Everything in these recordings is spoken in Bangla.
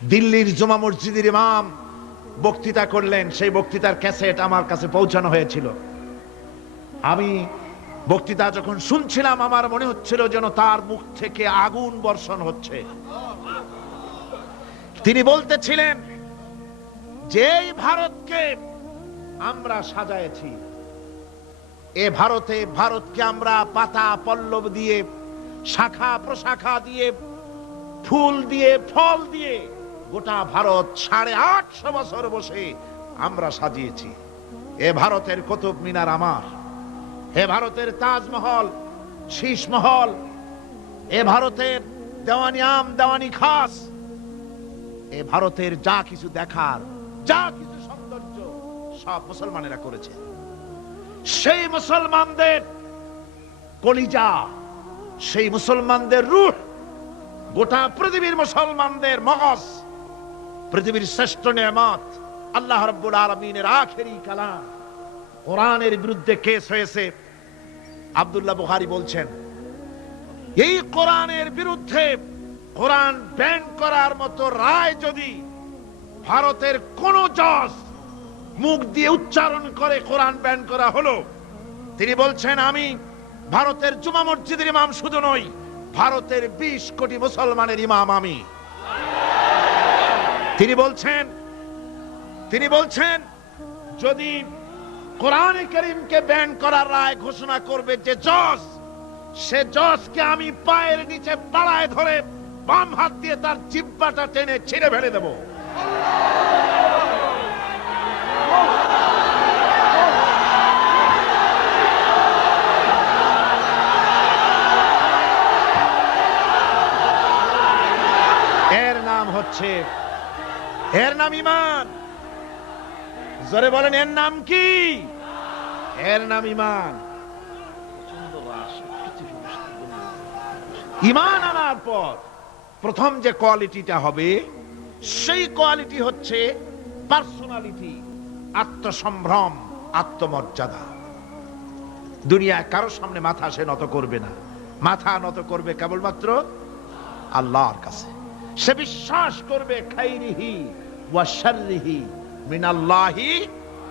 দিল্লির জুমা মসজিদের ইমাম বক্তৃতা করলেন, সেই বক্তৃতার ক্যাসেট আমার কাছে পৌঁছানো হয়েছিল। আমি বক্তৃতা যখন শুনছিলাম আমার মনে হচ্ছিল যেন তার মুখ থেকে আগুন বর্ষণ হচ্ছে। তিনি বলতেছিলেন যে এই ভারতকে আমরা সাজাইছি, এ ভারতকে আমরা পাতা পল্লব দিয়ে, শাখা প্রশাখা দিয়ে, ফুল দিয়ে, ফল দিয়ে গোটা ভারত 850 বছর বসে আমরা সাজিয়েছি। এ ভারতের কুতুব মিনার আমার, এ ভারতের তাজমহল, শীষমহল, এ ভারতের দেওয়ানি আম, দেওয়ানি খাস, এ ভারতের যা কিছু দেখার, যা কিছু সৌন্দর্য সব মুসলমানেরা করেছে। সেই মুসলমানদের কলিজা, সেই মুসলমানদের রূহ, গোটা পৃথিবীর মুসলমানদের মগজ, পৃথিবীর শ্রেষ্ঠ নেয়ামত আল্লাহ রাব্বুল আলামিনের আখেরি কালাম কোরআনের বিরুদ্ধে কেস হয়েছে। আব্দুল্লাহ বুখারী বলছেন, এই কোরআনের বিরুদ্ধে কোরআন ব্যান করার মতো রায় যদি ভারতের কোন জজ মুখ দিয়ে উচ্চারণ করে কোরআন ব্যান করা হলো, তিনি বলছেন আমি ভারতের জুমা মসজিদের ইমাম শুধু নই, ভারতের 20 কোটি মুসলমানের ইমাম আমি। তিনি বলছেন যদি কোরআনে কারীমকে ব্যান করার রায় ঘোষণা করবে যে জজ, সে জজকে আমি পায়ের নিচে পাড়ায় ধরে বাম হাত দিয়ে তার জিহ্বাটা টেনে ছিঁড়ে ফেলে দেব। এর নাম ঈমান। জোরে বলেন, এর নাম কি? এর নাম ঈমান। ঈমান আনার পর প্রথম যে কোয়ালিটিটা হবে, সেই কোয়ালিটি হচ্ছে পার্সোনালিটি, আত্মসম্ভ্রম, আত্মমর্যাদা। দুনিয়ায় কারোর সামনে মাথা সে নত করবে না, মাথা নত করবে কেবলমাত্র আল্লাহর কাছে। সে বিশ্বাস করবে খাইরিহি ওয়া শাররিহি মিনাল্লাহি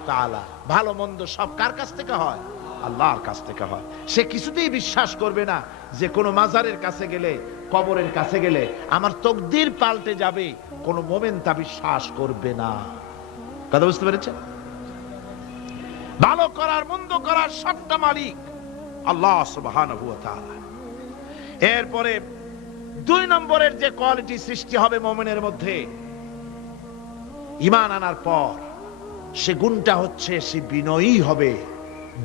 তাআলা, ভালো মন্দ সব কার কাছ থেকে হয়? আল্লাহর কাছ থেকে হয়। সে কিছুতেই বিশ্বাস করবে না যে কোনো মাজারের কাছে গেলে, কবরের কাছে গেলে আমার তকদির পাল্টে যাবে, কোনো মুমিন তা বিশ্বাস করবে না। কথা বুঝতে পেরেছেন? ভালো করার মন্দ করার সবটা মালিক আল্লাহ সুবহানাহু ওয়া তাআলা। এরপরে 2 নম্বরের যে কোয়ালিটি সৃষ্টি হবে মুমিনের মধ্যে ঈমান আনার পর, সে গুণটা হচ্ছে সে বিনয়ী হবে।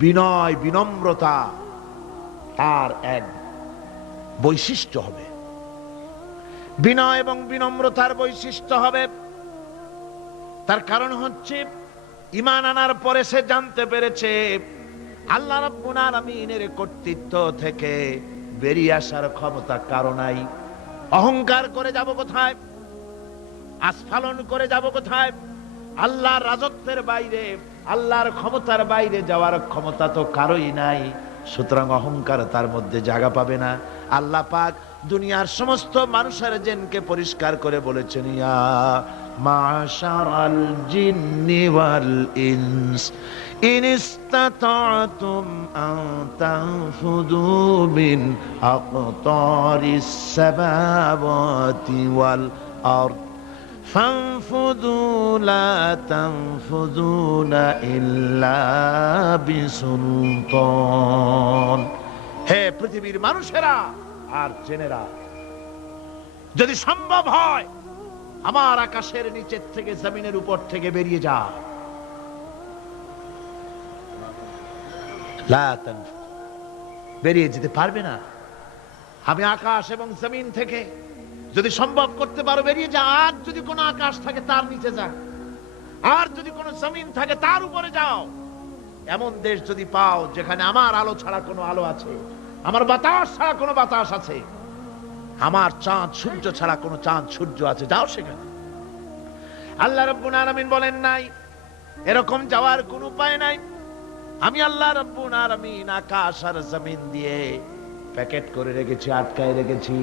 বিনয়, বিনম্রতা তার এক বৈশিষ্ট্য হবে। বিনয় এবং বিনম্রতার বৈশিষ্ট্য হবে। তার কারণ হচ্ছে ঈমান আনার পরে সে জানতে পেরেছে আল্লাহ রাব্বুল আলামিনের কর্তৃত্ব থেকে বেরিয়ে আসার ক্ষমতা কারো নাই। অহংকার করে যাব কোথায়? আস্ফালন করে যাব কোথায়? আল্লাহর রাজত্বের বাইরে, আল্লাহর ক্ষমতার বাইরে যাওয়ার ক্ষমতা তো কারোই নাই। সুতরাং অহংকার তার মধ্যে জায়গা পাবে না। আল্লাহ পাক দুনিয়ার সমস্ত মানুষের জিনকে পরিষ্কার করে বলেছেন, ইয়া মাশারাল জিন্নি ওয়াল ইনস ইন ইসতাতা'তুম আন তানফুযু মিন আকতারিস সামাওয়াতি ওয়াল আরদ فانفذوا لا تنفذون إلا بسلطان। হে পৃথিবীর মানুষেরা আর জেনেরা, যদি সম্ভব হয় আমার আকাশের নিচের থেকে, জমিনের উপর থেকে বেরিয়ে যা। লা তানফুযু, বেরিয়ে যেতে পারবে না। আমি আকাশ এবং জমিন থেকে যদি সম্ভব করতে পারো বেরিয়ে যা। আর যদি কোনো আকাশ থাকে তার নিচে যা, আর যদি কোনো জমিন থাকে তার উপরে যাও। এমন দেশ যদি পাও যেখানে আমার আলো ছাড়া কোনো আলো আছে, আমার বাতাস ছাড়া কোনো বাতাস আছে, আমার চাঁদ সূর্য ছাড়া কোনো চাঁদ সূর্য আছে, যাও সেখানে। আল্লাহ রাব্বুল আলামিন বলেন নাই এরকম যাওয়ার কোনো উপায় নাই। আমি আল্লাহ রাব্বুল আলামিন আকাশ আর জমিন দিয়ে প্যাকেট করে রেখেছি, আটকায় রেখেছি।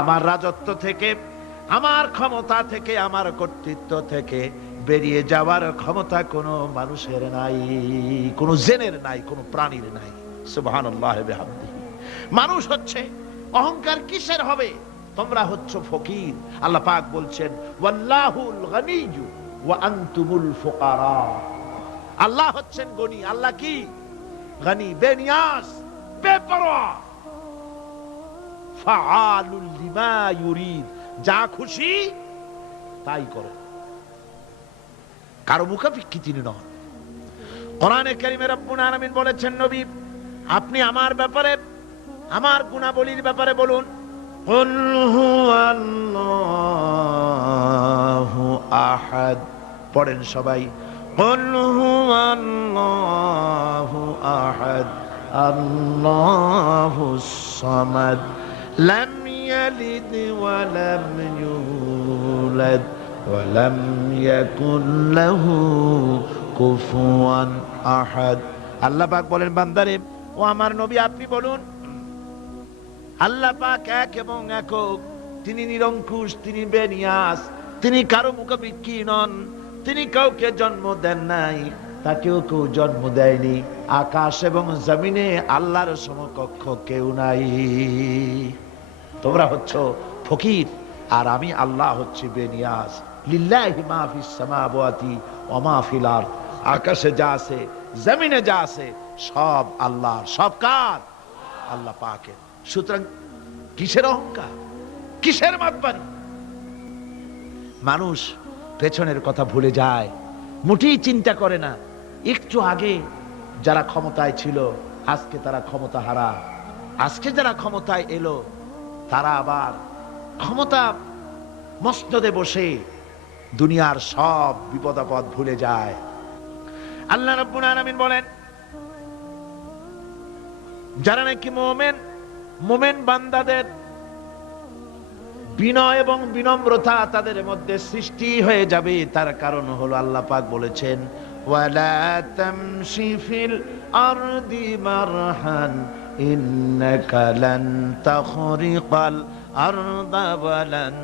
আমার রাজত্ব থেকে, আমার ক্ষমতা থেকে, আমার কর্তৃত্ব থেকে বেরিয়ে যাওয়ার ক্ষমতা কোনো মানুষের নাই, কোনো জিনের নাই, কোনো প্রাণীর নাই। সুবহানাল্লাহ বিহামদিহি। মানুষ হচ্ছে অহংকার কিসের হবে? তোমরা হচ্ছ ফকির। আল্লাহ পাক বলছেন ওয়াল্লাহুল গনিয়্যু ওয়া আনতুমুল ফুকারা। আল্লাহ হচ্ছেন গনি। আল্লাহ কি? গনি, বেনিয়াজ, বেপরোয়া। ফাআলুল লিমা ইউরিদ, যা খুশি তাই করে, কারো মুখাপেক্ষী তিনি নন। কোরআনে কারীমে রব্বুল আলামিন বলেছেন, নবী আপনি আমার ব্যাপারে, আমার গুণাবলীর ব্যাপারে বলুন। কুল হুয়াল্লাহু আহাদ। পড়েন সবাই, কুল হুয়াল্লাহু আহাদ আল্লাহুস সামাদ লাম ইয়ালিদ ওয়া লাম ইউলাদ ওয়া লাম ইয়াকুল লাহু কুফুয়ান আহাদ। আল্লাহ পাক বলেন, বান্দারে ও আমার নবী আপনি বলুন, আল্লাহ পাক এক এবং একক, তিনি নিরঙ্কুশ, তিনি বেনিয়াস, তিনি কারো মুখাপেক্ষী নন, তিনি কাউকে জন্ম দেন নাই, তাকেও কেউ জন্ম দেয়নি। আকাশ এবং জমিনে আল্লাহর সমকক্ষ কেউ নাই। তোমরা হচ্ছ ফকির আর আমি আল্লাহ হচ্ছি বেনিয়াস। লিল্লাহি মা ফিস সামাওয়াতি ওয়া মা ফিল আরদ। আকাশে যা আছে, জমিনে যা আছে, সব আল্লাহর। সব কার? আল্লাহ পাকের। সুতরাং কিসের অহংকার, কিসের মাতবাড়ি? মানুষ পেছনের কথা ভুলে যায়, মোটেই চিন্তা করে না। একটু আগে যারা ক্ষমতায় ছিল আজকে তারা ক্ষমতা হারা, আজকে যারা ক্ষমতায় এলো তারা আবার ক্ষমতা মসনদে বসে দুনিয়ার সব বিপদ আপদ ভুলে যায়। আল্লাহ রাব্বুল আলামিন বলেন, যারা নাকি মুমিন বান্দাদের বিনয় এবং বিনম্রতা তাদের মধ্যে সৃষ্টি হয়ে যাবে, তার কারণ হলো আল্লাহ পাক বলেছেন, ওয়ালা তামশি ফিল আরদি মারহান ইন্নাকা লান তাখরিকাল আরদা ওয়া লান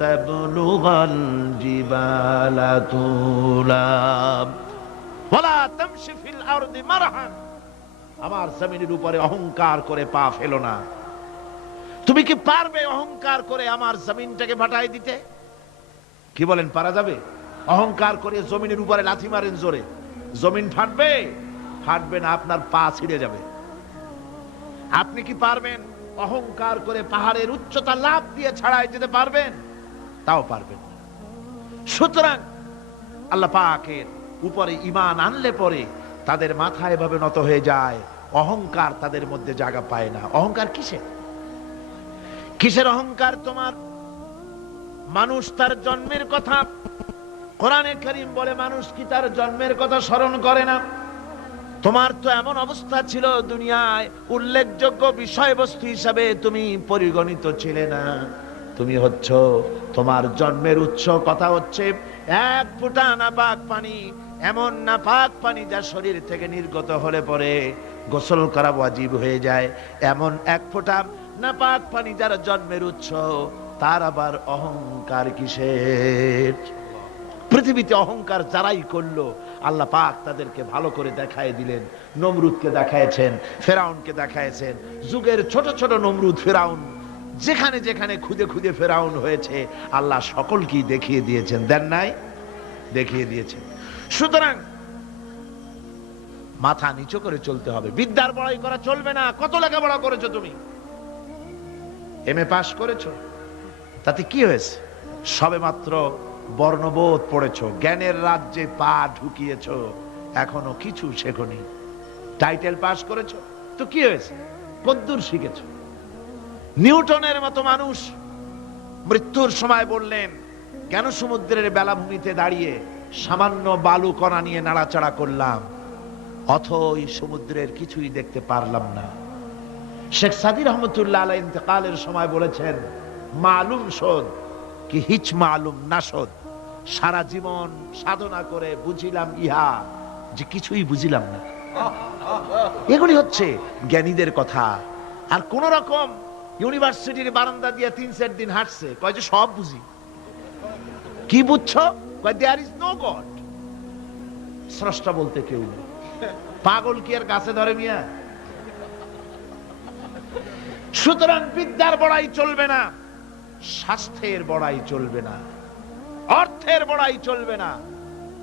তাবলুগাল জিবালা তুলা। ওয়ালা তামশি ফিল আরদি মারহান, আমার জমিনের উপরে অহংকার করে পা ফেলো না। তুমি কি পারবে অহংকার করে আমার জমিনটাকে ফাটাই দিতে? কি বলেন, পারা যাবে? অহংকার করে জমিনের উপরে লাথি মারেন জোরে, জমিন ফাটবে? ফাটবে না, আপনার পা ছিঁড়ে যাবে। আপনি কি পারবেন অহংকার করে পাহাড়ের উচ্চতা লাফ দিয়ে ছাড়াই যেতে পারবেন? তাও পারবেন না। সুতরাং আল্লাহ পাকের উপরে ঈমান আনলে পরে তাদের মাথা এভাবে নত হয়ে যায়, অহংকার তাদের মধ্যে জায়গা পায় না। অহংকার কিসের? কিসের অহংকার তোমার? মানুষ তার জন্মের কথা, কোরআনে কারীম বলে মানুষ কি তার জন্মের কথা স্মরণ করে না? তোমার তো এমন অবস্থা ছিল, দুনিয়ায় উল্লেখযোগ্য বিষয়বস্তু হিসাবে তুমি পরিগণিত ছিলে না। তুমি হচ্ছ, তোমার জন্মের উৎস কথা হচ্ছে এক ফোঁটা নাপাক পানি, এমন নাপাক পানি যা শরীর থেকে নির্গত হলে পরে গোসল করা ওয়াজিব হয়ে যায়। এমন এক ফোঁটা নাপাক পানি যার জন্মের উৎস, তার আবার অহংকার কিসের? পৃথিবীতে অহংকার যারাই করলো আল্লাহ পাক তাদেরকে ভালো করে দেখায় দিলেন। নমরুদকে দেখায়ছেন, ফেরাউনকে দেখায়ছেন। যুগের ছোট ছোট নমরুদ, ফেরাউন, যেখানে যেখানে খুদে খুদে ফেরাউন হয়েছে আল্লাহ সকলকেই দেখিয়ে দিয়েছেন। দেন নাই? দেখিয়ে দিয়েছেন। সুতরাং মাথা নিচু করে চলতে হবে। বিদ্যার বড়াই করা চলবে না। কত লেখাপড়া করেছো তুমি? এমএ পাস করেছো, তাতে কি হয়েছে? সবে মাত্র বর্ণবোধ পড়েছো, জ্ঞানের রাজ্যে পা ঢুকিয়েছো, এখনো কিছু শেখনি। টাইটেল পাস করেছো, তো কি হয়েছে? কদ্দুর শিখেছো? নিউটনের মতো মানুষ মৃত্যুর সময় বললেন, কেন সমুদ্রের বেলাভূমিতে দাঁড়িয়ে সামান্য বালু কণা নিয়ে নাড়াচাড়া করলাম, অথই সমুদ্রের কিছুই দেখতে পারলাম না। শেখ সাদী রহমতুল্লাহ আলাইহি ইন্তেকালের সময় বলেছেন, মালুম শোধ কি হিচ মালুম না শোধ। সারা জীবন সাধনা করে বুঝিলাম ইহা, যে কিছুই বুঝিলাম না। এগুলি হচ্ছে জ্ঞানীদের কথা। আর কোন রকম ইউনিভার্সিটির বারান্দা দিয়ে 3-4 দিন হাঁটছে, কয় যে সব বুঝি। কি বুঝছো? কয় দেয়ার ইজ নো গড, স্রষ্টা বলতে কেউ নেই। পাগল কি আর গাছে ধরে মিয়া? সুতরাং বিদ্যার বড়াই চলবে না, স্বাস্থ্যের বড়াই চলবে না, অর্থের বড়াই চলবে না।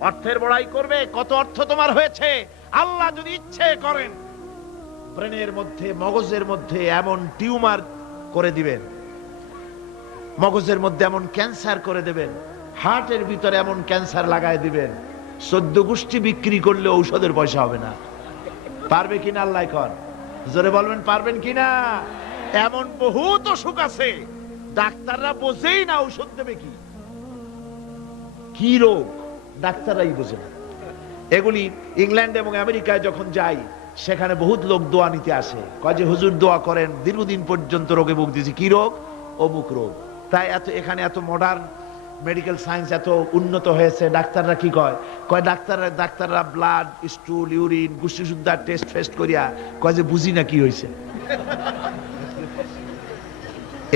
অর্থের বড়াই করবে, কত অর্থ তোমার হয়েছে, আল্লাহ যদি ইচ্ছে করেন ব্রেনের মধ্যে, মগজের মধ্যে এমন টিউমার করে দিবেন, মগজের মধ্যে এমন ক্যান্সার করে দেবেন, হার্টের ভিতরে এমন ক্যান্সার লাগায় দিবেন, 14 গোষ্ঠী বিক্রি করলে ঔষধের পয়সা হবে না। পারবে কিনা আল্লাহ এখন জোরে বলবেন, পারবেন কিনা? এমন বহুত অসুখ আছে ডাক্তাররা বোঝেই না ঔষধ দেবে কি, কি রোগ ডাক্তাররাই বোঝে না। এগুলি ইংল্যান্ড এবং আমেরিকায় যখন যাই, সেখানে বহুত লোক দোয়া নিতে আসে, কয় যে হুজুর দোয়া করেন, দীর্ঘদিন পর্যন্ত রোগে ভুগতেছি। কি রোগ? অমুক রোগ। তাই এখানে এত মডার্ন মেডিকেল সায়েন্স এত উন্নত হয়েছে, ডাক্তাররা কি কয়? কয় ডাক্তাররা ব্লাড, স্টুল, ইউরিন, গুষ্টি সুদ্ধা টেস্ট ফেস্ট করিয়া কয় যে বুঝি না কি হয়েছে।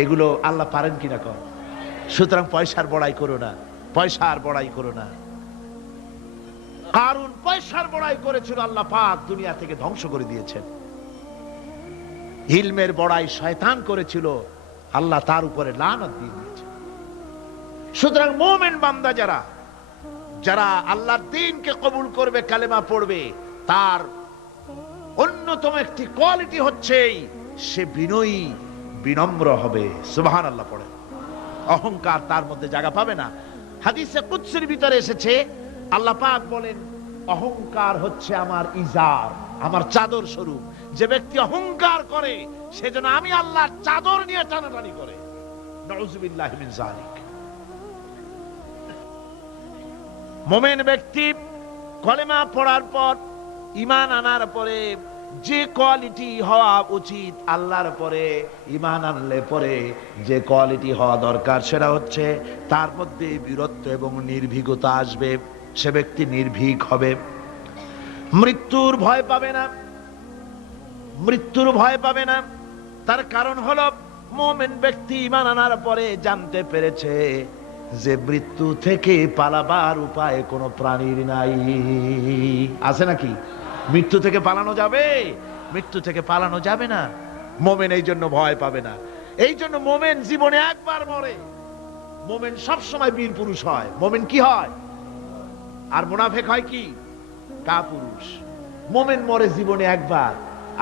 এগুলো আল্লাহ পারেন কিনা কয়? সুতরাং পয়সার বড়াই করো না, পয়সার বড়াই করো না। কারণ পয়সার বড়াই করেছিল, আল্লাহ পাক দুনিয়া থেকে ধ্বংস করে দিয়েছেন। ইলমের বড়াই শয়তান করেছিল, আল্লাহ তার উপরে লানত দিয়ে দিয়েছেন। সুতরাং মুমিন বান্দা যারা আল্লাহর দ্বীনকে কবুল করবে, কালেমা পড়বে, তার অন্যতম একটি কোয়ালিটি হচ্ছে সে বিনয়ী, বিনম্র হবে। সুবহানাল্লাহ পড়ে। অহংকার তার মধ্যে জায়গা পাবে না। হাদিসে কুদসির ভিতরে এসেছে, আল্লাহ পাক বলেন, অহংকার হচ্ছে আমার ইজার, আমার চাদর স্বরূপ। যে ব্যক্তি অহংকার করে সেজন্য আমি আল্লাহর চাদর নিয়ে টানাটানি করে। নাউযুবিল্লাহি মিন যালিক। মুমিন ব্যক্তি কলেমা পড়ার পর, ঈমান আনার পরে যে কোয়ালিটি হওয়া উচিত, আল্লাহর পরে ঈমান আনলে পরে যে কোয়ালিটি হওয়া দরকার, সেটা হচ্ছে তার মধ্যে বীরত্ব এবং নির্ভীকতা আসবে। সে ব্যক্তি নির্ভীক হবে, মৃত্যুর ভয় পাবে না, মৃত্যুর ভয় পাবে না। তার কারণ হলো মুমিন ব্যক্তি ঈমান আনার পরে জানতে পেরেছে যে মৃত্যু থেকে পালাবার উপায় কোনো প্রাণীর নাই। আছে নাকি? মৃত্যু থেকে পালানো যাবে? মৃত্যু থেকে পালানো যাবে না। মুমিন এই জন্য ভয় পাবে না। এই জন্য মুমিন জীবনে একবার মরে, মুমিন সবসময় বীর পুরুষ হয়। মুমিন কি হয়? আর মুনাফিক হয় কি? কাপুরুষ। মুমিন মরে জীবনে একবার,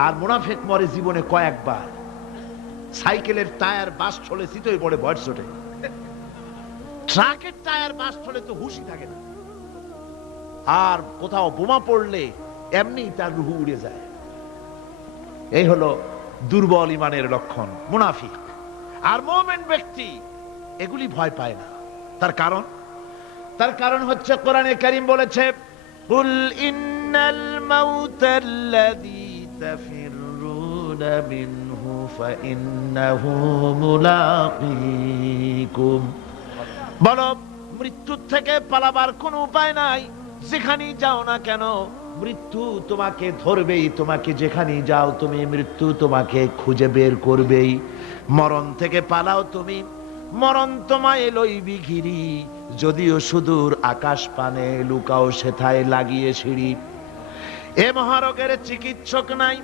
আর মুনাফিক মরে জীবনে কয়েকবার। সাইকেলের টায়ার বাস চলে চিতই পড়ে ভয় ছোটে, ট্রাকের টায়ার বাস চলে তো হুঁশই থাকে না, আর কোথাও বোমা পড়লে এমনি তার রুহু উড়ে যায়। এই হলো দুর্বল ঈমানের লক্ষণ, মুনাফিক। আর মুমিন ব্যক্তি এগুলি ভয় পায় না। তার কারণ হচ্ছে কোরআনে কারীম বলেছে, কুল ইন্নাল মাউতাল্লাযী তাফিররুনা মিনহু ফাইন্নাহু মুলাকীকুম। বলো, মৃত্যুর থেকে পালাবার কোনো উপায় নাই। যেখানেই যাও না কেন মৃত্যু তোমাকে ধরবেই। তোমাকে যেখানেই যাও তুমি, মৃত্যু তোমাকে খুঁজে বের করবেই। মরণ থেকে পালাও তুমি, মরণ তোমায় লইবি ঘিরি। যদিও সুদূর আকাশ পানে, লুকাও সেথায় লাগিয়ে সিঁড়ি। এ মহারোগের চিকিৎসক নাই,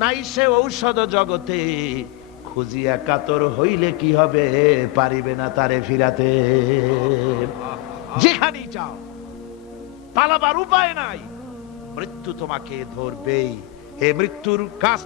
নাই সে ঔষধ জগতে। খুঁজিয়া কাতর হইলে কি হবে, পারিবে না তারে ফিরাতে। যেখানেই যাও পালাবার উপায় নাই, মৃত্যু তোমাকে ধরবেই। এ মৃত্যুর কাজ